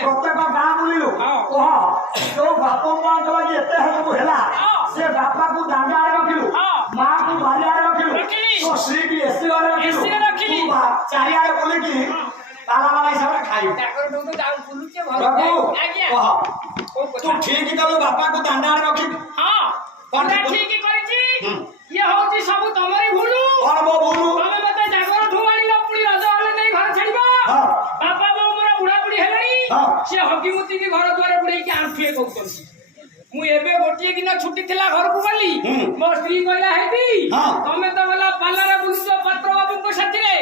प्रत्येक गाँ बुलिलु कह जो बाप मांक लगी एते सब हैला से बापा को दांडा आड़े रखिलु मां को बारी आड़े रखिलु तो श्री की एसी आड़े रखिलु चारि आड़े बोले कि ताला वाला हिसाब से खाइयो टाकर तो जाऊ पुलुचे भर आज्ञा कह तू ठीक ही कलो बापा को दांडा आड़े रखिलु हां पूरा ठीक ही करिछि ये होची सब तमरी भूलु और वो भूलु तमे मते जागर ठुवाली न पुडी रज हले नै घर छाड़िबो बापा बो मोरा बुढ़ा बुढ़ी हेलणी से हकी मुती की घर द्वार बुढ़ई के आंठिए कहउछन मु एबे गोटिए दिन छुट्टी थिला घर को गली मो स्त्री कहला हेबी तमे तो गला पालारे बुझो पात्र बाबू को साथी रे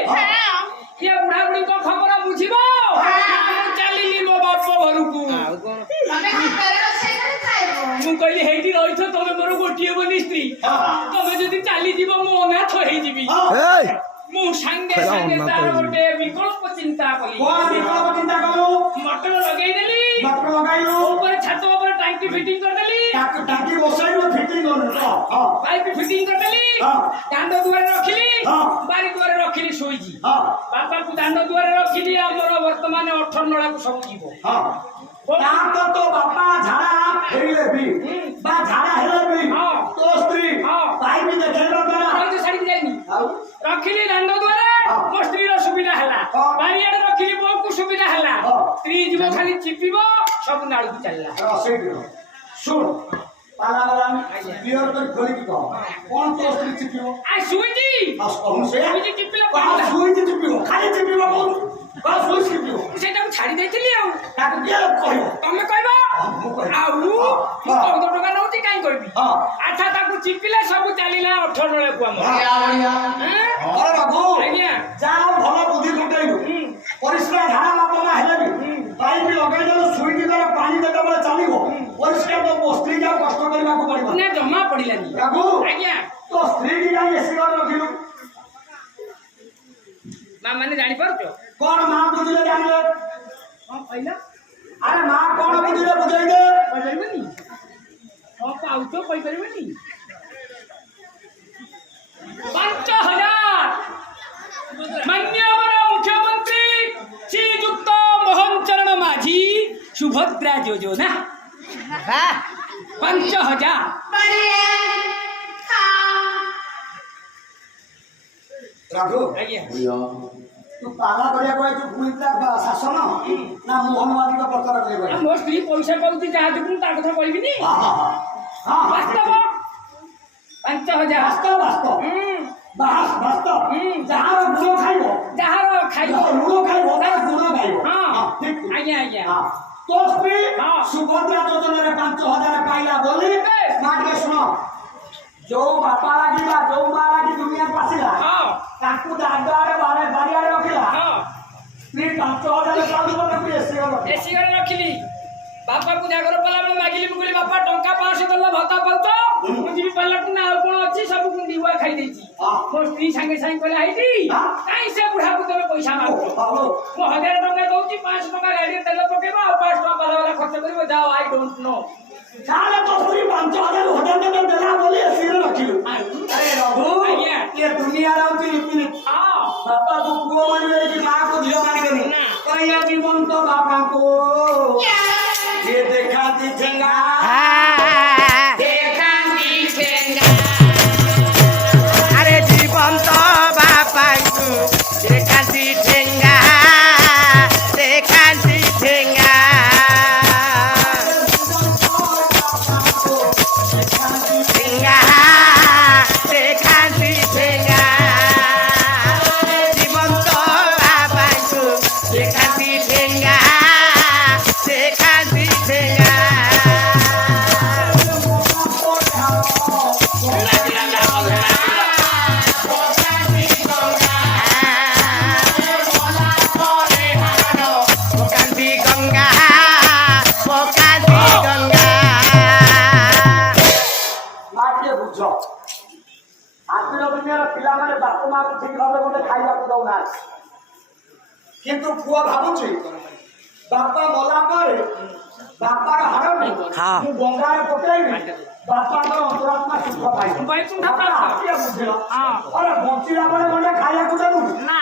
ये बुढ़ा बुढ़ी को खबर बुझिबो चली मो बाप घर को तमे की करे रोषे करे खाइबो मु कहली हेटी रहिथो तमे मोर गोटिए बोली स्त्री तमे जदी चाली जीवो मो अनाथ होई जीवी मु संगे संगे तार गोटे विकल्प चिंता कली कोन विकल्प चिंता कलु मटर लगाई देली मटर लगाइलो ऊपर छत ऊपर टंकी फिटिंग कर देली टाकी बसाई में फिटिंग कर हां पाइप फिटिंग कर देली दांड दुआरे रखिली बारी दुआरे रखिली सोईजी बापा को दांड दुआरे रखिली हमर वर्तमान 18 नळा को सब जीवो तार तो बापा झाड़ा हेले भी बा झाड़ा हेले भी तो स्त्री पाइप देखेला करा आज साड़ी जाइनी रखिली दांड दुआरे मो स्त्री रो सुविधा हला बारी आडे रखिली बो को सुविधा हला स्त्री जीवो खाली चिपिबो सब नाळ को चलला सुन पाला वाला बियर कर खोली की कह कौन तो स्त्री चिपियो आ सुईजी कहूं से सुईजी चिपिला कहा सुईजी चिपियो खाली चिपियो बोल बा सुई चिपियो सेटा को छाड़ी देथिली आ ताको के कहयो तमे कहबा आउ 14 टका नउती काई कहबी अच्छा ताको चिपिला सब चालीला 18 नळे को हम बढ़िया अरे बाबू आज्ञा जाओ भलो बुद्धि खटेइलु परिष्कार झाड़ा मापमा हेले भी पाइप लगाई देलो सुई की तरह पानी देता बले चलिबो परिष्कार तो स्त्री का कष्ट करबा को पड़िबो ना जमा पड़िलानी बाबू आज्ञा तो स्त्री की गाय एसी कर रखिलु मां माने जानि परछो कौन मां बुझले जानले हां पहिला अरे मां कौन बुझले बुझाई दे पजलबनी हां पाउ तो पई करबनी 5000 माननीय मुख्यमंत्री श्रीयुक्त मोहन चरण माझी सुभद्रा योजना 5000 रघु आज्ञा तू पाला करिया कोई तू भूमिका शासन ना मोहनवादी का प्रचार करिया मो स्त्री पैसा पाउती जहा देखु ता कथा कहबिनी हां वास्तव 5000 वास्तव वास्तव बास वास्तव जहार गुण खाइबो जहार खाइबो लुणो खाइबो तार गुण खाइबो हां ठीक आज्ञा आज्ञा तो स्त्री सुभद्रा योजना रे 5000 पाइला बोली मागे सुनो जो बापा लागी बा जो मां लागी दुनिया पासिला ताकू दादारे बारे बारियारे रखिला स्त्री 5000 पाउल पर एसी घर रखिली बापा को जागर पला में मागिली मुगली बापा टंका 500 दल्ला भत्ता पलतो मुजी भी पलट ना कोन अछि सब को दिवा खाई देची मोर स्त्री संगे संगे कहला आईती काई से बुढ़ा को तमे पैसा मांगो मो 1000 टका दउची 500 टका गाड़ी तेल पकेबा और 500 टका वाला खर्च करबो जाओ आई डोंट नो साले तो पूरी 5000 होटल में देला बोली एसी रखिलु अरे रघु ये दुनिया रहती इतनी बापा को पुओ मानवे कि मां को झियो मानवे कहिया जीवन तो बापा को ये देखा दी ठेंगा अरे जीवन तो बापा को देखा दी ठेंगा किंतु पुआ भाबुची बापा बोला पर बापा का हरम मु गंगारे पकेइबी बापा का अंतरात्मा सुख पाई बैकुंठ प्राप्त अरे बंचिला बड़े गंडे खाया को देबु ना